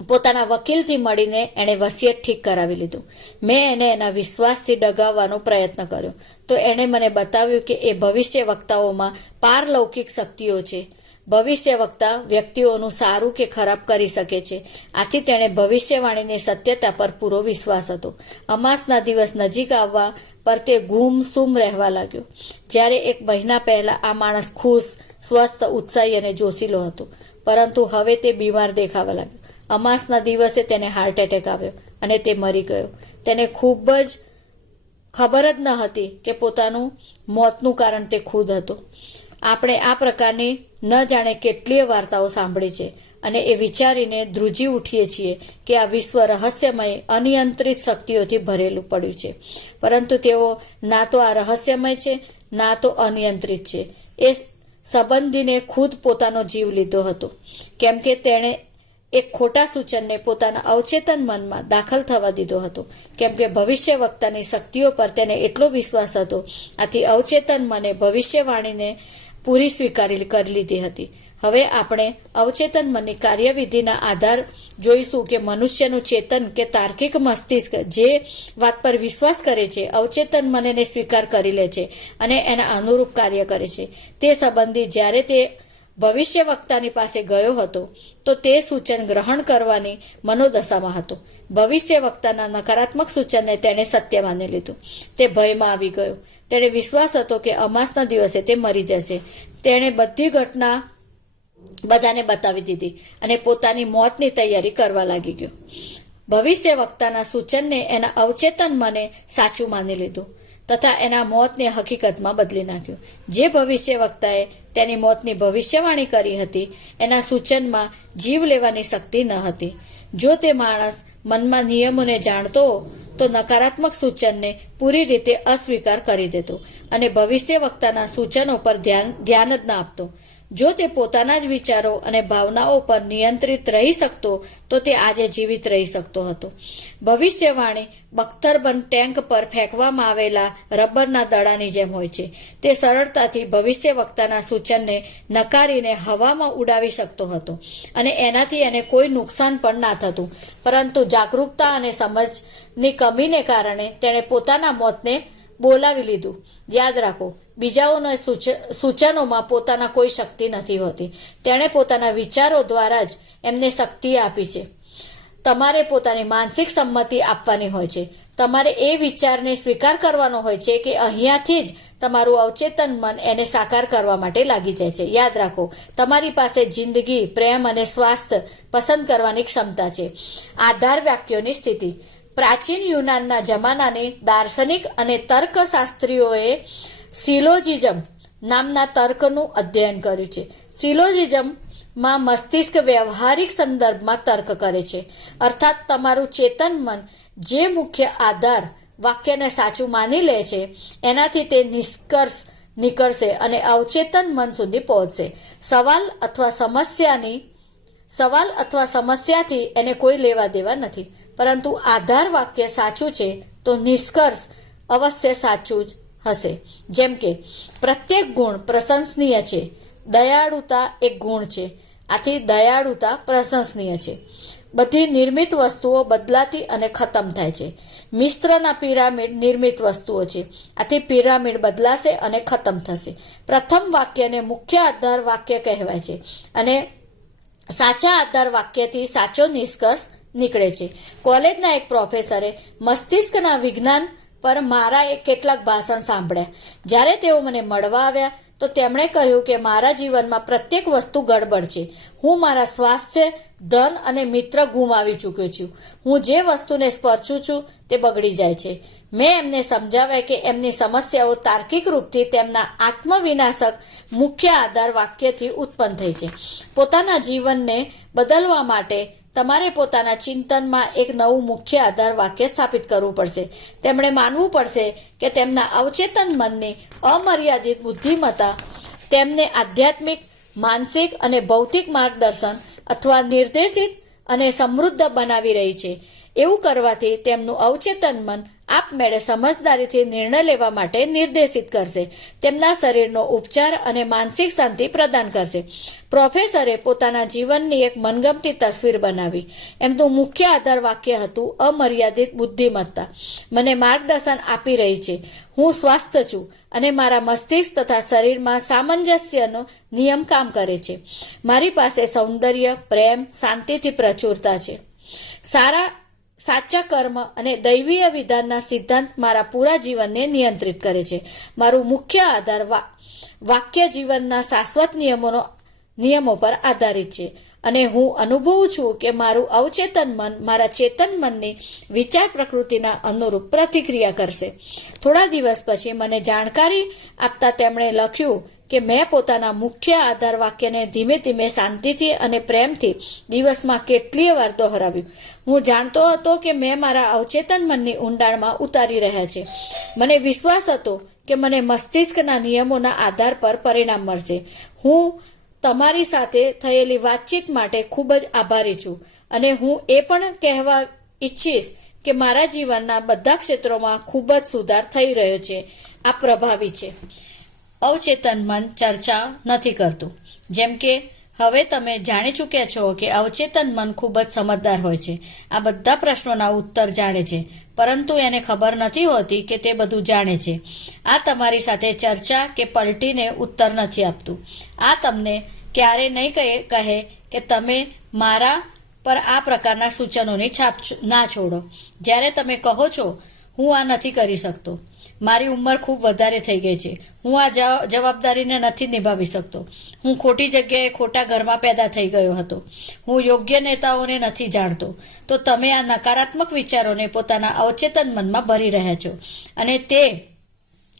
પોતાના વકીલથી મળીને એણે વસિયત ઠીક કરાવી લીધું. મેં એને એના વિશ્વાસથી ડગાવવાનો પ્રયત્ન કર્યો તો એણે મને બતાવ્યું કે એ ભવિષ્ય વક્તાઓમાં પારલૌકિક શક્તિઓ છે. ભવિષ્ય વક્તા વ્યક્તિઓનું સારું કે ખરાબ કરી શકે છે. આથી તેણે ભવિષ્યવાણીની સત્યતા પર પૂરો વિશ્વાસ હતો. અમાસના દિવસ નજીક આવવા પર તે ગુમસુમ રહેવા લાગ્યો. જ્યારે એક મહિના પહેલા આ માણસ ખુશ, સ્વસ્થ, ઉત્સાહી અને જોશીલો હતો, પરંતુ હવે તે બીમાર દેખાવા લાગ્યો. અમાસના દિવસે તેને હાર્ટ એટેક આવ્યો અને તે મરી ગયો. તેને ખૂબ જ ખબર જ ન હતી કે પોતાનું મોતનું કારણ તે ખુદ હતો. આપણે આ પ્રકારની ન જાણે કેટલીય વાર્તાઓ સાંભળી છે અને એ વિચારીને ધ્રુજી ઉઠીએ છીએ કે આ વિશ્વ રહસ્યમય, અનિયંત્રિત શક્તિઓથી ભરેલું પડ્યું છે, પરંતુ તેઓ ના તો આ રહસ્યમય છે, ના તો અનિયંત્રિત છે. એ સંબંધીને ખુદ પોતાનો જીવ લીધો હતો, કેમ કે તેણે એક ખોટા સૂચનને પોતાના અવચેતન મનમાં દાખલ થવા દીધો હતો. કેમ કે ભવિષ્ય વક્તાની શક્તિઓ પર તેને એટલો વિશ્વાસ હતો, આથી અવચેતન મને ભવિષ્યવાણીને પૂરી સ્વીકારી કરી લીધી હતી. હવે આપણે અવચેતન મનની કાર્યવિધિના આધાર જોઈશું કે મનુષ્યનું ચેતન કે તાર્કિક મસ્તિષ્ક જે વાત પર વિશ્વાસ કરે છે, અવચેતન મનને સ્વીકાર કરી લે છે અને એના અનુરૂપ કાર્ય કરે છે. તે સંબંધી જ્યારે તે ભવિષ્ય વક્તાની પાસે ગયો હતો તો તે સૂચન ગ્રહણ કરવાની મનોદશામાં હતો. ભવિષ્ય વક્તાના નકારાત્મક સૂચનને તેણે સત્ય માની લીધું. તે ભયમાં આવી ગયો. તેણે વિશ્વાસ હતો કે અમાસના દિવસે તે મરી જશે. તેણે બધી ઘટના બધાને બતાવી દીધી અને પોતાની મોતની તૈયારી કરવા લાગી ગયો. ભવિષ્ય વક્તાના સૂચનને એના અવચેતન મને સાચું માની લીધું તથા એના મોતને હકીકતમાં બદલી નાખ્યું. જે ભવિષ્ય વક્તાએ તેની મોતની ભવિષ્યવાણી કરી હતી એના સૂચનમાં જીવ લેવાની શક્તિ ન હતી. જો તે માણસ મનમાં નિયમોને જાણતો તો નકારાત્મક સૂચનને પૂરી રીતે અસ્વીકાર કરી દેતો અને ભવિષ્ય વક્તાના સૂચનો પર ધ્યાન જ ના આપતો. જો તે પોતાના જ વિચારો અને ભાવનાઓ પર નિયંત્રિત રહી શકતો તો તે આજે જીવિત રહી શકતો હતો. ભવિષ્યવાણી બખ્તરબંધ ટેન્ક પર ફેંકવામાં આવેલા રબરના દડાની જેમ હોય છે. તે સરળતાથી ભવિષ્ય વક્તાના સૂચનને નકારીને હવામાં ઉડાવી શકતો હતો અને એનાથી એને કોઈ નુકસાન પણ ના થતું, પરંતુ જાગૃતતા અને સમજની કમીને કારણે તેણે પોતાના મોતને બોલાવી લીધું. યાદ રાખો, બીજાઓના સૂચનોમાં પોતાના કોઈ શક્તિ નથી હોતી. તેણે પોતાના વિચારો દ્વારા જ એમને શક્તિ આપી છે. તમારે પોતાની માનસિક સંમતિ આપવાની હોય છે. તમારે એ વિચારને સ્વીકાર કરવાનો હોય છે કે અહીંયાથી જ તમારું અવચેતન મન એને સાકાર કરવા માટે લાગી જાય છે. યાદ રાખો, તમારી પાસે જિંદગી, પ્રેમ અને સ્વાસ્થ્ય પસંદ કરવાની ક્ષમતા છે. આધાર વાક્યોની સ્થિતિ. પ્રાચીન યુનાનના જમાનાની દાર્શનિક અને તર્કશાસ્ત્રીઓએ સિલોજિઝમ નામના તર્કનું અધ્યયન કર્યું છે. સિલોજિઝમમાં મસ્તિષ્ક વ્યવહારિક સંદર્ભમાં તર્ક કરે છે, અર્થાત તમારું ચેતન મન જે મુખ્ય આધાર વાક્યને સાચું માની લે છે એનાથી તે નિષ્કર્ષ નીકળશે અને અવચેતન મન સુધી પહોંચશે. સવાલ અથવા સમસ્યાથી એને કોઈ લેવા દેવા નથી, પરંતુ આધાર વાક્ય સાચું છે તો નિષ્કર્ષ અવશ્ય સાચું જ હશે. જેમ કે પ્રત્યેક ગુણ પ્રશંસનીય છે. દયાળુતા એક ગુણ છે, આથી દયાળુતા પ્રશંસનીય છે. બધી નિર્મિત વસ્તુઓ બદલાતી અને ખતમ થાય છે. મિશ્રના પિરામિડ નિર્મિત વસ્તુઓ છે, આથી પિરામિડ બદલાશે અને ખતમ થશે. પ્રથમ વાક્યને મુખ્ય આધાર વાક્ય કહેવાય છે અને સાચા આધાર વાક્યથી સાચો નિષ્કર્ષ નીકળે છે. કોલેજના એક પ્રોફેસરે મસ્તિષ્કના વિજ્ઞાન પર મારા કેટલાક ભાષણ સાંભળ્યા. જ્યારે તેઓ મને મળવા આવ્યા તો તેમણે કહ્યું કે મારા જીવનમાં પ્રત્યેક વસ્તુ ગડબડ છે. હું મારા સ્વાસ્થ્ય, ધન અને મિત્ર ગુમાવી ચૂક્યો છું. હું જે વસ્તુને સ્પર્શું છું તે બગડી જાય છે. મેં એમને સમજાવ્યા કે એમની સમસ્યાઓ તાર્કિક રૂપથી તેમના આત્મવિનાશક મુખ્ય આધાર વાક્યથી ઉત્પન્ન થઈ છે. પોતાના જીવનને બદલવા માટે તમારે પોતાના ચિંતનમાં એક નવું મુખ્ય આધાર વાક્ય સ્થાપિત કરવું પડશે. તેમણે માનવું પડશે કે તેમના અવચેતન મનની અમર્યાદિત બુદ્ધિમત્તા તેમને આધ્યાત્મિક, માનસિક અને ભૌતિક માર્ગદર્શન અથવા નિર્દેશિત અને સમૃદ્ધ બનાવી રહી છે. એવું કરવાથી તેમનું અવચેતન મન આપમેળે સમજદારીથી નિર્ણય લેવા માટે નિર્દેશિત કરશે, તેમના શરીરનો ઉપચાર અને માનસિક શાંતિ પ્રદાન કરશે. પ્રોફેસરે પોતાના જીવનની એક મનગમતી તસવીર બનાવી. એમનું મુખ્ય આધાર વાક્ય હતું અમર્યાદિત બુદ્ધિમત્તા મને માર્ગદર્શન આપી રહી છે. હું સ્વસ્થ છું અને મારા મસ્તિષ્ક તથા શરીરમાં સામંજસ્યનો નિયમ કામ કરે છે. મારી પાસે સૌંદર્ય, પ્રેમ, શાંતિથી પ્રચુરતા છે. સાચા કર્મ અને દૈવીય વિધાનના સિદ્ધાંત મારા પૂરા જીવનને નિયંત્રિત કરે છે. મારું મુખ્ય આધાર વાક્ય જીવનના શાશ્વત નિયમો પર આધારિત છે અને હું અનુભવું છું કે મારું અવચેતન મન મારા ચેતન મનની વિચાર પ્રકૃતિના અનુરૂપ પ્રતિક્રિયા કરશે. થોડા દિવસ પછી મને જાણકારી આપતા તેમણે લખ્યું કે મેં પોતાના મુખ્ય આધાર વાક્યને ધીમે ધીમે શાંતિથી અને પ્રેમથી દિવસમાં કેટલીય વાર દોહરાવ્યું. હું જાણતો હતો કે મેં મારા અવચેતન મનની ઊંડાણમાં ઉતારી રહ્યા છે. મને વિશ્વાસ હતો કે મને મસ્તિષ્કના નિયમોના આધાર પર પરિણામ મળશે. હું તમારી સાથે થયેલી વાતચીત માટે ખૂબ જ આભારી છું અને હું એ પણ કહેવા ઈચ્છીશ કે મારા જીવનના બધા ક્ષેત્રોમાં ખૂબ જ સુધાર થઈ રહ્યો છે. આ પ્રભાવી છે. અવચેતન મન ચર્ચા નથી કરતું. જેમ કે હવે તમે જાણી ચૂક્યા છો કે અવચેતન મન ખૂબ જ સમજદાર હોય છે. આ બધા પ્રશ્નોના ઉત્તર જાણે છે, પરંતુ એને ખબર નથી હોતી કે તે બધું જાણે છે. આ તમારી સાથે ચર્ચા કે પલટીને ઉત્તર નથી આપતું. આ તમને ક્યારે નહીં કહે કે તમે મારા પર આ પ્રકારના સૂચનોની છાપ ના છોડો. જ્યારે તમે કહો છો હું આ નથી કરી શકતો, મારી ઉંમર ખૂબ વધારે થઈ ગઈ છે, હું આ જવાબદારીને નથી નિભાવી શકતો, હું ખોટી જગ્યાએ ખોટા ઘરમાં પેદા થઈ ગયો હતો, હું યોગ્ય નેતાઓને નથી જાણતો, તો તમે આ નકારાત્મક વિચારોને પોતાના અવચેતન મનમાં ભરી રહ્યા છો અને તે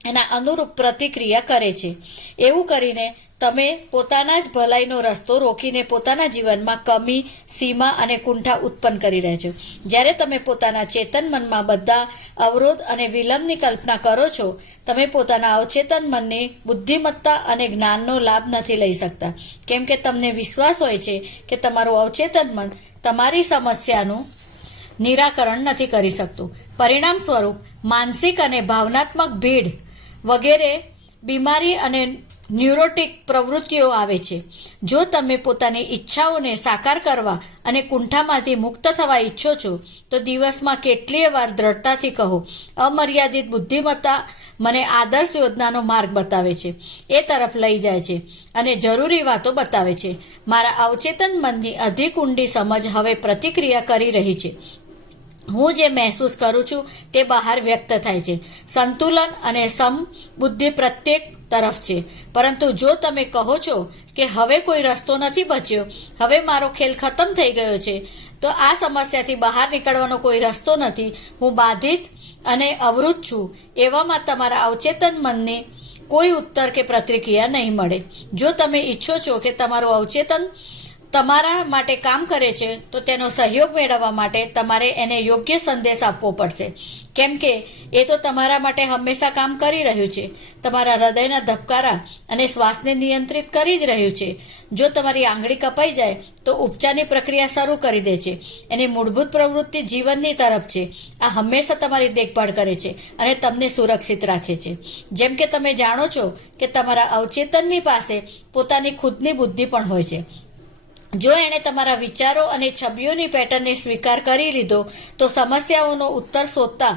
એના અનુરૂપ પ્રતિક્રિયા કરે છે. એવું કરીને તમે પોતાના જ ભલાઈનો રસ્તો રોકીને પોતાના જીવનમાં કમી, સીમા અને કુંઠા ઉત્પન્ન કરી રહ્યા છો. જ્યારે તમે પોતાના ચેતન મનમાં બધા અવરોધ અને વિલંબની કલ્પના કરો છો, તમે પોતાના અવચેતન મનની બુદ્ધિમત્તા અને જ્ઞાનનો લાભ નથી લઈ શકતા, કેમ કે તમને વિશ્વાસ હોય છે કે તમારું અવચેતન મન તમારી સમસ્યાનું નિરાકરણ નથી કરી શકતું. પરિણામ સ્વરૂપ માનસિક અને ભાવનાત્મક ભીડ વગેરે બીમારી અને ન્યુરોટિક પ્રવૃત્તિઓ આવે છે. જો તમે પોતાની ઈચ્છાઓને સાકાર કરવા અને કુંઠામાંથી મુક્ત થવા ઈચ્છો છો, તો દિવસમાં કેટલીય વાર દ્રઢતાથી કહો, અમર્યાદિત બુદ્ધિમત્તા મને આદર્શ યોજનાનો માર્ગ બતાવે છે, એ તરફ લઈ જાય છે અને જરૂરી વાતો બતાવે છે. મારા અવચેતન મનની અધિક ઊંડી સમજ હવે પ્રતિક્રિયા કરી રહી છે. હું જે મહેસૂસ કરું છું તે બહાર વ્યક્ત થાય છે. સંતુલન અને સમબુદ્ધિ પ્રત્યેક તરફ છે. પરંતુ જો તમે કહો છો કે હવે કોઈ રસ્તો નથી બચ્યો, હવે મારો ખેલ ખતમ થઈ ગયો છે, તો આ સમસ્યાથી બહાર નીકળવાનો કોઈ રસ્તો નથી, હું બાધિત અને અવરુદ્ધ છું, એવામાં તમારા અવચેતન મનને કોઈ ઉત્તર કે પ્રતિક્રિયા નહીં મળે. જો તમે ઈચ્છો છો કે તમારું અવચેતન તમારા માટે કામ કરે છે, તો તેનો સહયોગ મેળવવા માટે તમારે એને યોગ્ય સંદેશ આપવો પડશે, કેમ કે એ તો તમારા માટે હંમેશા કામ કરી રહ્યું છે. તમારા હૃદયના ધબકારા અને શ્વાસને નિયંત્રિત કરી જ રહ્યું છે. જો તમારી આંગળી કપાઈ જાય તો ઉપચારની પ્રક્રિયા શરૂ કરી દે છે. એની મૂળભૂત પ્રવૃત્તિ જીવનની તરફ છે. આ હંમેશા તમારી દેખભાળ કરે છે અને તમને સુરક્ષિત રાખે છે. જેમ કે તમે જાણો છો કે તમારા અવચેતનની પાસે પોતાની ખુદની બુદ્ધિ પણ હોય છે. જો એણે તમારા વિચારો અને છબીઓની પેટર્નને સ્વીકાર કરી લીધો, તો સમસ્યાઓનો ઉત્તર શોધતા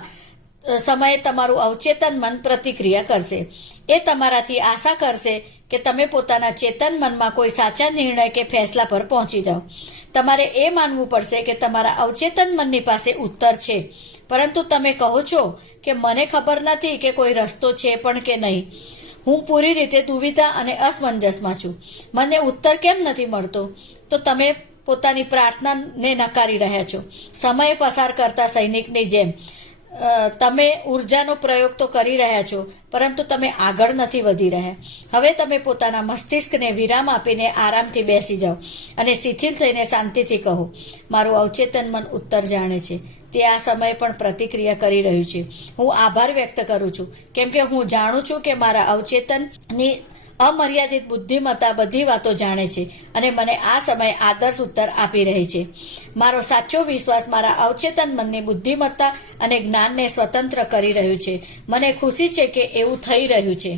સમયે તમારું અવચેતન મન પ્રતિક્રિયા કરશે. એ તમારાથી આશા કરશે કે તમે પોતાના ચેતન મનમાં કોઈ સાચા નિર્ણય કે ફેસલા પર પહોંચી જાઓ. તમારે એ માનવું પડશે કે તમારા અવચેતન મનની પાસે ઉત્તર છે, પરંતુ તમે કહો છો કે મને ખબર નથી કે કોઈ રસ્તો છે પણ કે નહીં. હું પૂરી રીતે દુવિધા અને અસમંજસમાં છું. મને ઉત્તર કેમ નથી મળતો? તો તમે પોતાની પ્રાર્થનાને નકારી રહ્યા છો. સમય પસાર કરતા સૈનિકની જેમ તમે ઉર્જાનો પ્રયોગ તો કરી રહ્યા છો, પરંતુ તમે આગળ નથી વધી રહ્યા. હવે તમે પોતાના મસ્તિષ્કને વિરામ આપીને આરામથી બેસી જાઓ અને શિથિલ થઈને શાંતિથી કહો, મારું અવચેતન મન ઉત્તર જાણે છે. તે આ સમયે પણ પ્રતિક્રિયા કરી રહ્યું છે. હું આભાર વ્યક્ત કરું છું, કેમ કે હું જાણું છું કે મારા અવચેતનની અમર્યાદિત બુદ્ધિમત્તા બધી વાતો જાણે છે અને મને આ સમયે આદર્શ ઉત્તર આપી રહી છે. મારો સાચો વિશ્વાસ મારા અવચેતન મનની બુદ્ધિમત્તા અને જ્ઞાનને સ્વતંત્ર કરી રહ્યું છે. મને ખુશી છે કે એવું થઈ રહ્યું છે.